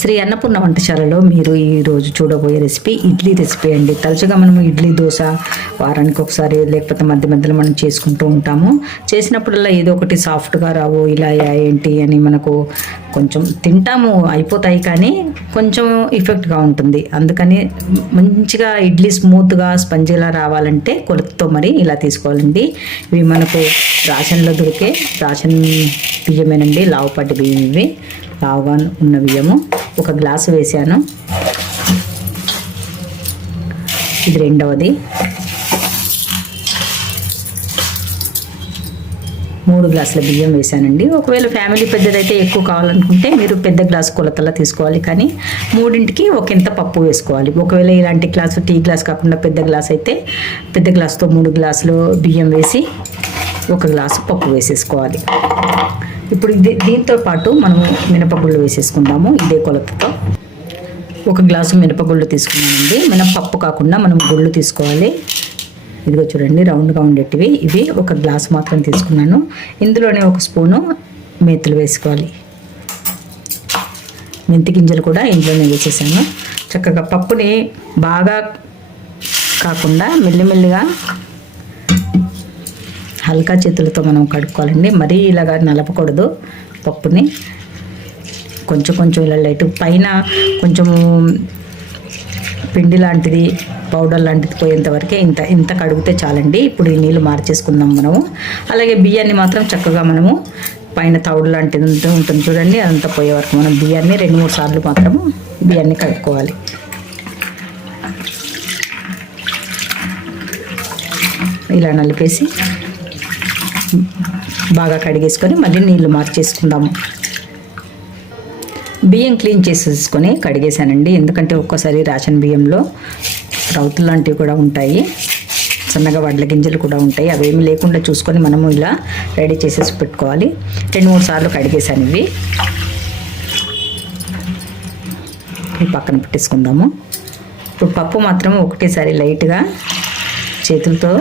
శ్రీ అన్నపూర్ణ వంటశాలలో మీరు ఈరోజు చూడబోయే రెసిపీ ఇడ్లీ రెసిపీ అండి. తరచుగా మనము ఇడ్లీ దోశ వారానికి ఒకసారి లేకపోతే మధ్య మధ్యలో మనం చేసుకుంటూ ఉంటాము. చేసినప్పుడల్లా ఏదో ఒకటి సాఫ్ట్గా రావు ఇలా ఏంటి అని మనకు కొంచెం తింటాము అయిపోతాయి కానీ కొంచెం ఎఫెక్ట్గా ఉంటుంది. అందుకని మంచిగా ఇడ్లీ స్మూత్గా స్పంజీలా రావాలంటే కొలతతో మరి ఇలా తీసుకోవాలండి. ఇవి మనకు రాషన్లో దొరికే రాషన్ బియ్యమేనండి లావుపాటి బియ్యం ఇవి లావుగా ఉన్న బియ్యము. ఒక గ్లాసు వేసాను ఇది రెండవది. మూడు గ్లాసుల బియ్యం వేసానండి ఒకవేళ ఫ్యామిలీ పెద్దదైతే ఎక్కువ కావాలనుకుంటే మీరు పెద్ద గ్లాస్ కొలతలా తీసుకోవాలి. కానీ మూడింటికి ఒక ఇంత పప్పు వేసుకోవాలి. ఒకవేళ ఇలాంటి గ్లాసు టీ గ్లాస్ కాకుండా పెద్ద గ్లాస్ అయితే పెద్ద గ్లాస్తో మూడు గ్లాసులు బియ్యం వేసి ఒక గ్లాసు పప్పు వేసేసుకోవాలి. ఇప్పుడు ఇది దీంతో పాటు మనము మినపగుళ్ళు వేసేసుకుందాము. ఇదే కొలతతో ఒక గ్లాసు మినపగుళ్ళు తీసుకున్నానండి. మినపప్పు కాకుండా మనం గుళ్ళు తీసుకోవాలి. ఇదిగో చూడండి రౌండ్గా ఉండేటివి. ఇవి ఒక గ్లాస్ మాత్రం తీసుకున్నాను. ఇందులోనే ఒక స్పూను మేతులు వేసుకోవాలి. మెంతి గింజలు కూడా ఇంట్లోనే వేసేసాను. చక్కగా పప్పుని బాగా కాకుండా మెల్లిమెల్లిగా హల్కా చేతులతో మనం కడుక్కోవాలండి. మరీ ఇలాగా నలపకూడదు పప్పుని. కొంచెం కొంచెం ఇలా లైట్ పైన కొంచెం పిండి లాంటిది పౌడర్ లాంటిది పోయేంత వరకే ఇంత ఇంత కడిగితే చాలండి. ఇప్పుడు ఈ నీళ్ళు మార్చేసుకుందాం మనము. అలాగే బియ్యాన్ని మాత్రం చక్కగా మనము పైన తౌడు లాంటిది ఉంటుంది చూడండి. అదంతా పోయే వరకు మనం బియ్యాన్ని రెండు మూడు సార్లు మాత్రము బియ్యాన్ని కడుక్కోవాలి. ఇలా నలిపేసి బాగా కడిగేసుకొని మళ్ళీ నీళ్ళు మార్చేసుకుందాము బియ్యం క్లీన్ చేసేసుకొని కడిగేశానండి. ఎందుకంటే ఒక్కోసారి రేషన్ బియ్యంలో రౌతులు లాంటివి కూడా ఉంటాయి. సన్నగా వడ్ల గింజలు కూడా ఉంటాయి. అవేమి లేకుండా చూసుకొని మనము ఇలా రెడీ చేసేసి పెట్టుకోవాలి. రెండు మూడు సార్లు కడిగేశాను ఇవి. ఇవి పక్కన పెట్టేసుకుందాము. ఇప్పుడు పప్పు మాత్రం ఒకటేసారి లైట్గా చేతులతో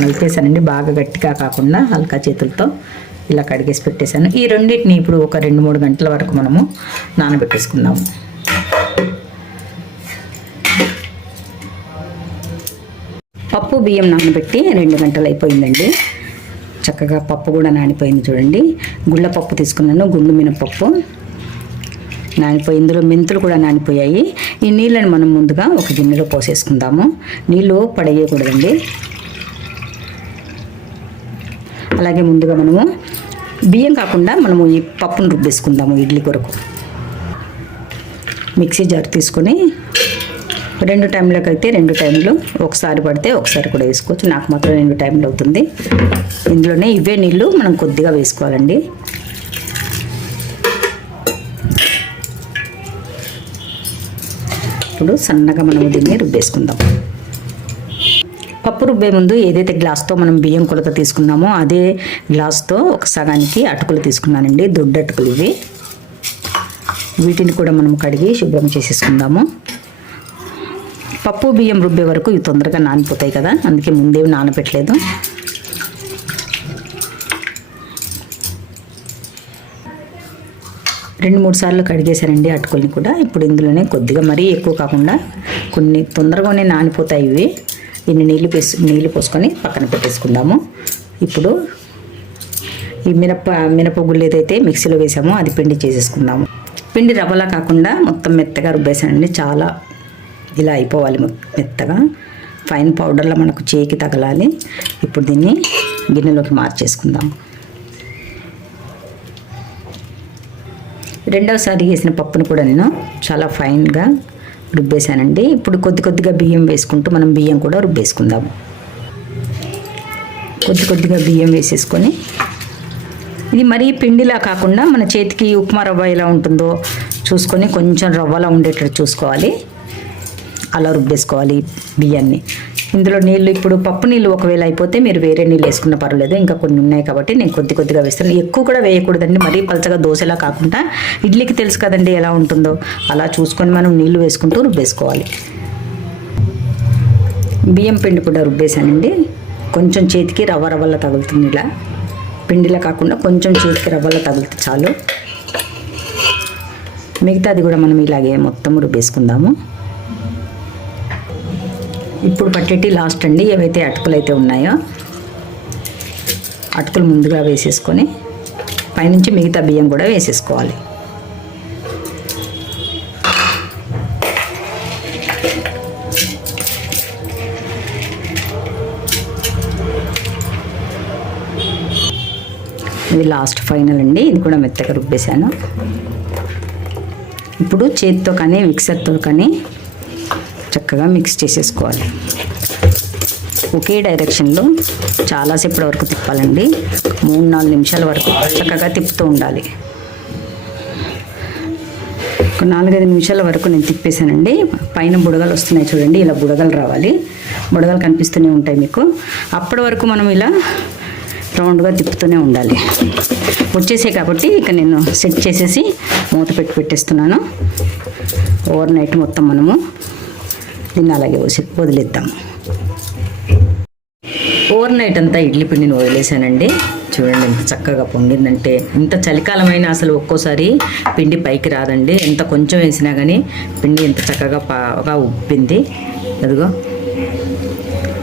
నలిపేసానండి బాగా గట్టిగా కాకుండా హల్కా చేతులతో ఇలా కడిగేసి పెట్టేశాను. ఈ రెండింటిని ఇప్పుడు ఒక రెండు మూడు గంటల వరకు మనము నానబెట్టేసుకుందాము పప్పు బియ్యం నానబెట్టి రెండు గంటలు అయిపోయిందండి. చక్కగా పప్పు కూడా నానిపోయింది చూడండి. గుళ్ళ పప్పు తీసుకున్నాను గుండు మినపప్పు. నానిపోయి ఇందులో మెంతులు కూడా నానిపోయాయి. ఈ నీళ్ళని మనం ముందుగా ఒక గిన్నెలో పోసేసుకుందాము. నీళ్ళు పడేయకూడదండి. అలాగే ముందుగా మనము బియ్యం కాకుండా మనము ఈ పప్పును రుబ్బేసుకుందాము ఇడ్లీ కొరకు. మిక్సీ జార్ తీసుకొని రెండు టైంలోకి అయితే రెండు టైంలు ఒకసారి పడితే ఒకసారి కూడా వేసుకోవచ్చు. నాకు మాత్రం రెండు టైంలు అవుతుంది. ఇందులోనే ఇవే నీళ్ళు మనం కొద్దిగా వేసుకోవాలండి. ఇప్పుడు సన్నగా మనము దీన్ని రుబ్బేసుకుందాం. పప్పు రుబ్బే ముందు ఏదైతే గ్లాస్తో మనం బియ్యం కొలత తీసుకున్నామో అదే గ్లాస్తో ఒక సగానికి అటుకులు తీసుకున్నానండి దొడ్డు అటుకులు ఇవి. వీటిని కూడా మనం కడిగి శుభ్రం చేసేసుకుందాము. పప్పు బియ్యం రుబ్బే వరకు ఇవి తొందరగా నానిపోతాయి కదా అందుకే ముందేవి నానపెట్టలేదు రెండు మూడు సార్లు కడిగేశానండి అటుకుల్ని కూడా ఇప్పుడు ఇందులోనే కొద్దిగా మరీ ఎక్కువ కాకుండా కొన్ని తొందరగానే నానిపోతాయి ఇవి. ఇన్ని నీళ్ళు పేసు నీళ్ళు పోసుకొని పక్కన పెట్టేసుకుందాము. ఇప్పుడు ఈ మినప మినపగుళ్ళు ఏదైతే మిక్సీలో వేసామో అది పిండి చేసేసుకుందాము. పిండి రవ్వలా కాకుండా మొత్తం మెత్తగా రుబ్బేసానండి. చాలా ఇలా అయిపోవాలి మెత్తగా. ఫైన్ పౌడర్లో మనకు చేయికి తగలాలి. ఇప్పుడు దీన్ని గిన్నెలోకి మార్చేసుకుందాం. రెండవసారి వేసిన పప్పును కూడా నేను చాలా ఫైన్గా రుబ్బేశానండి. ఇప్పుడు కొద్ది కొద్దిగా బియ్యం వేసుకుంటూ మనం బియ్యం కూడా రుబ్బేసుకుందాం. కొద్ది కొద్దిగా బియ్యం వేసేసుకొని ఇది మరీ పిండిలా కాకుండా మన చేతికి ఉప్మా రవ్వ ఎలా ఉంటుందో చూసుకొని కొంచెం రవ్వలా ఉండేటట్టు చూసుకోవాలి. అలా రుబ్బేసుకోవాలి బియ్యాన్ని. ఇందులో నీళ్ళు ఇప్పుడు పప్పు నీళ్ళు ఒకవేళ అయిపోతే మీరు వేరే నీళ్ళు వేసుకున్న పర్వాలేదు. ఇంకా కొన్ని ఉన్నాయి కాబట్టి నేను కొద్ది కొద్దిగా వేస్తాను. ఎక్కువ కూడా వేయకూడదండి. మరీ పలచగా దోశలా కాకుండా ఇడ్లీకి తెలుసు కదండి ఎలా ఉంటుందో. అలా చూసుకొని మనం నీళ్ళు వేసుకుంటూ రుబ్బేసుకోవాలి. బియ్యం పిండి కూడా రుబ్బేశానండి. కొంచెం చేతికి రవ్వ రవ్వల తగులుతుంది ఇలా. పిండిలా కాకుండా కొంచెం చేతికి రవ్వల తగులుతుంది చాలు. మిగతాది కూడా మనం ఇలాగే మొత్తం రుబ్బేసుకుందాము. ఇప్పుడు పట్టేటి లాస్ట్ అండి ఏవైతే అటుకులు అయితే ఉన్నాయో అటుకులు ముందుగా వేసేసుకొని పైనుంచి మిగతా బియ్యం కూడా వేసేసుకోవాలి. ఇది లాస్ట్ ఫైనల్ అండి ఇది కూడా మెత్తగా రుబ్బేశాను. ఇప్పుడు చేతితో కానీ మిక్సర్తో కానీ చక్కగా మిక్స్ చేసేసుకోవాలి. ఒకే డైరెక్షన్లో చాలాసేపటి వరకు తిప్పాలండి. మూడు నాలుగు నిమిషాల వరకు చక్కగా తిప్పుతూ ఉండాలి. ఒక నాలుగైదు నిమిషాల వరకు నేను తిప్పేశానండి. పైన బుడగలు వస్తున్నాయి చూడండి ఇలా బుడగలు రావాలి. బుడగలు కనిపిస్తూనే ఉంటాయి మీకు. అప్పటి వరకు మనం ఇలా రౌండ్గా తిప్పుతూనే ఉండాలి. వచ్చేసాయి కాబట్టి ఇక నేను సెట్ చేసేసి మూత పెట్టి పెట్టేస్తున్నాను. ఓవర్ నైట్ మొత్తం మనము. దీన్ని అలాగే వసి వదిలేద్దాం. ఓవర్ నైట్ అంతా ఇడ్లీ పిండిని వదిలేసానండి. చూడండి ఎంత చక్కగా పొంగిందంటే ఇంత చలికాలమైనా అసలు ఒక్కోసారి పిండి పైకి రాదండి. ఎంత కొంచెం వేసినా కానీ పిండి ఎంత చక్కగా బాగా ఉప్పింది అదిగో.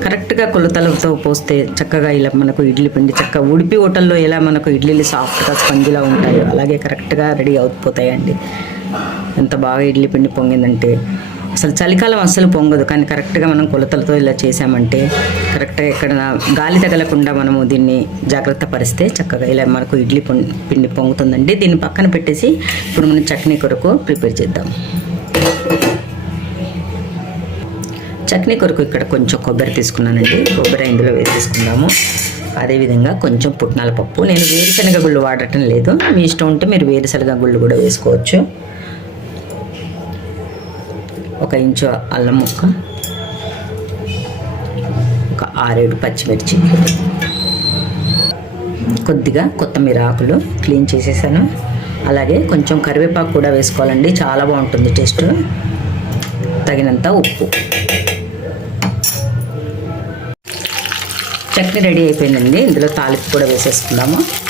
కరెక్ట్గా కొలతలతో పోస్తే చక్కగా ఇలా మనకు ఇడ్లీ పిండి చక్కగా ఉడిపి హోటల్లో ఎలా మనకు ఇడ్లీలు సాఫ్ట్గా స్పంజిలా ఉంటాయో అలాగే కరెక్ట్గా రెడీ అవుతాయండి ఎంత బాగా ఇడ్లీ పిండి పొంగిందంటే అసలు చలికాలం అస్సలు పొంగదు. కానీ కరెక్ట్గా మనం కొలతలతో ఇలా చేసామంటే కరెక్ట్గా ఎక్కడ గాలి తగలకుండా మనము దీన్ని జాగ్రత్త పరిస్తే చక్కగా ఇలా మనకు ఇడ్లీ పొం- పిండి పొంగుతుందండి. దీన్ని పక్కన పెట్టేసి ఇప్పుడు మనం చట్నీ కొరకు ప్రిపేర్ చేద్దాం. చట్నీ కొరకు ఇక్కడ కొంచెం కొబ్బరి తీసుకున్నానండి. కొబ్బరి ఇందులో వేసేసుకుందాము. అదేవిధంగా కొంచెం పుట్నాల పప్పు. నేను వేరుశనగ గుళ్ళు వాడటం లేదు. మీ ఇష్టం ఉంటే మీరు వేరుశనగ గుళ్ళు కూడా వేసుకోవచ్చు. ఒక ఇంచు అల్లం ముక్క ఒక ఆరేడు పచ్చిమిర్చి. కొద్దిగా కొత్తిమీర ఆకులు క్లీన్ చేసేసాను. అలాగే కొంచెం కరివేపాకు కూడా వేసుకోవాలండి చాలా బాగుంటుంది టేస్ట్. తగినంత ఉప్పు. చట్నీ రెడీ అయిపోయిందండి ఇందులో తాలింపు కూడా వేసేసుకుందాము.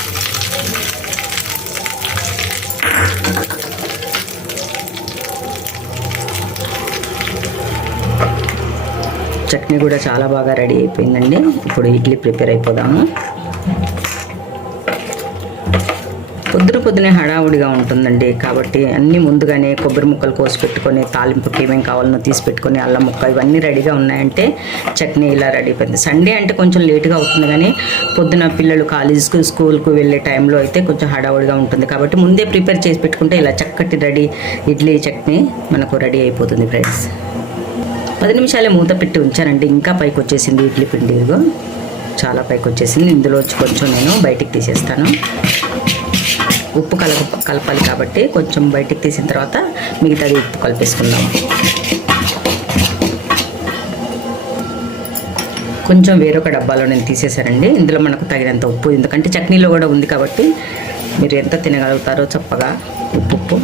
చట్నీ కూడా చాలా బాగా రెడీ అయిపోయిందండి. ఇప్పుడు ఇడ్లీ ప్రిపేర్ అయిపోదాము. పొద్దున పొద్దునే హడావుడిగా ఉంటుందండి. కాబట్టి అన్నీ ముందుగానే కొబ్బరి ముక్కలు కోసి పెట్టుకొని తాలింపుకి ఏమేమి కావాలనో తీసి పెట్టుకొని అల్లం ముక్క ఇవన్నీ రెడీగా ఉన్నాయంటే చట్నీ ఇలా రెడీ అయిపోయింది. సండే అంటే కొంచెం లేట్గా అవుతుంది కానీ పొద్దున పిల్లలు కాలేజీకి స్కూల్కు వెళ్ళే టైంలో అయితే కొంచెం హడావుడిగా ఉంటుంది. కాబట్టి ముందే ప్రిపేర్ చేసి పెట్టుకుంటే ఇలా చక్కటి రెడీ ఇడ్లీ చట్నీ మనకు రెడీ అయిపోతుంది ఫ్రెండ్స్. పది నిమిషాలే మూత పెట్టి ఉంచానండి. ఇంకా పైకి వచ్చేసింది ఇడ్లీ పిండి ఇదిగో. చాలా పైకి వచ్చేసింది. ఇందులో వచ్చి కొంచెం నేను బయటికి తీసేస్తాను. ఉప్పు కలప కలపాలి కాబట్టి కొంచెం బయటికి తీసిన తర్వాత మిగతాది ఉప్పు కలిపేసుకుందాం. కొంచెం వేరొక డబ్బాలో నేను తీసేశానండి. ఇందులో మనకు తగినంత ఉప్పు ఎందుకంటే చట్నీలో కూడా ఉంది కాబట్టి మీరు ఎంత తినగలుగుతారో చప్పగా ఉప్పు ఉప్పు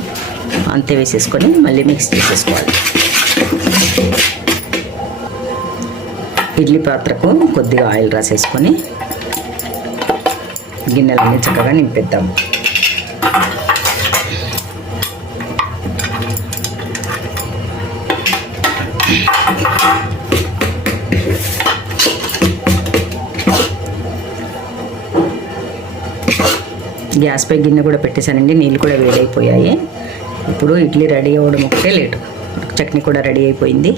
అంతే వేసేసుకొని మళ్ళీ మిక్స్ చేసేసుకోవాలి. ఇడ్లీ పాత్రకు కొద్దిగా ఆయిల్ రాసేసుకొని గిన్నెలన్నీ చక్కగా నింపేద్దాం. గ్యాస్పై గిన్నె కూడా పెట్టేశానండి నీళ్ళు కూడా వేడైపోయాయి. ఇప్పుడు ఇడ్లీ రెడీ అవ్వడం ఒకటే లేటు. చట్నీ కూడా రెడీ అయిపోయింది.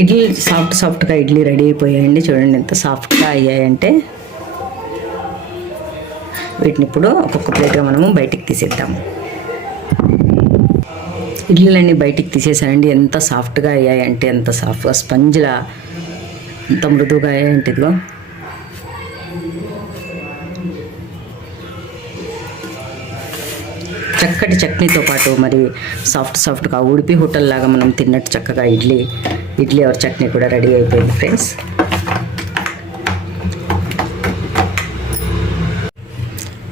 ఇడ్లీ సాఫ్ట్ సాఫ్ట్గా ఇడ్లీ రెడీ అయిపోయాయండి. చూడండి ఎంత సాఫ్ట్గా అయ్యాయంటే. వీటిని ఇప్పుడు ఒక్కొక్క ప్లేట్గా మనము బయటికి తీసేద్దాము. ఇడ్లీలన్నీ బయటికి తీసేసానండి. ఎంత సాఫ్ట్గా అయ్యాయంటే ఎంత సాఫ్ట్గా స్పంజ్లా ఎంత మృదువుగా అయ్యాయంటే ఇదిగో. చక్కటి చట్నీతో పాటు మరి సాఫ్ట్ సాఫ్ట్గా ఉడిపి హోటల్ లాగా మనం తిన్నట్టు చక్కగా ఇడ్లీ ఇడ్లీ ఆర్ చట్నీ కూడా రెడీ అయిపోయింది ఫ్రెండ్స్.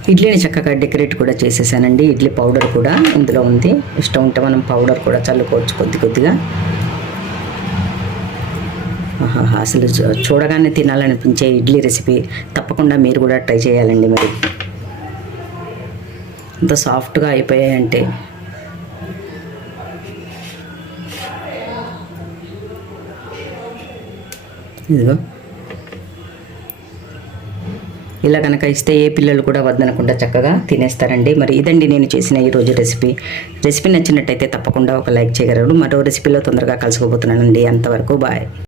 ఇడ్లీని చక్కగా డెకరేట్ కూడా చేసేసానండి. ఇడ్లీ పౌడర్ కూడా ఇందులో ఉంది. ఇష్టం ఉంటే మనం పౌడర్ కూడా చల్లుకోవచ్చు కొద్ది కొద్దిగా. అసలు చూ- చూడగానే తినాలనిపించే ఇడ్లీ రెసిపీ తప్పకుండా మీరు కూడా ట్రై చేయాలండి మరి. ఎంత సాఫ్ట్గా అయిపోయాయంటే. ఇదిగో ఇలా కనుక ఇస్తే ఏ పిల్లలు కూడా వద్దనకుండా చక్కగా తినేస్తారండి. మరి ఇదండి నేను చేసిన ఈరోజు రెసిపీ. రెసిపీ నచ్చినట్టయితే తప్పకుండా ఒక లైక్ చేయగలరు. మరో రెసిపీలో తొందరగా కలుసుకోబోతున్నానండి. అంతవరకు బాయ్.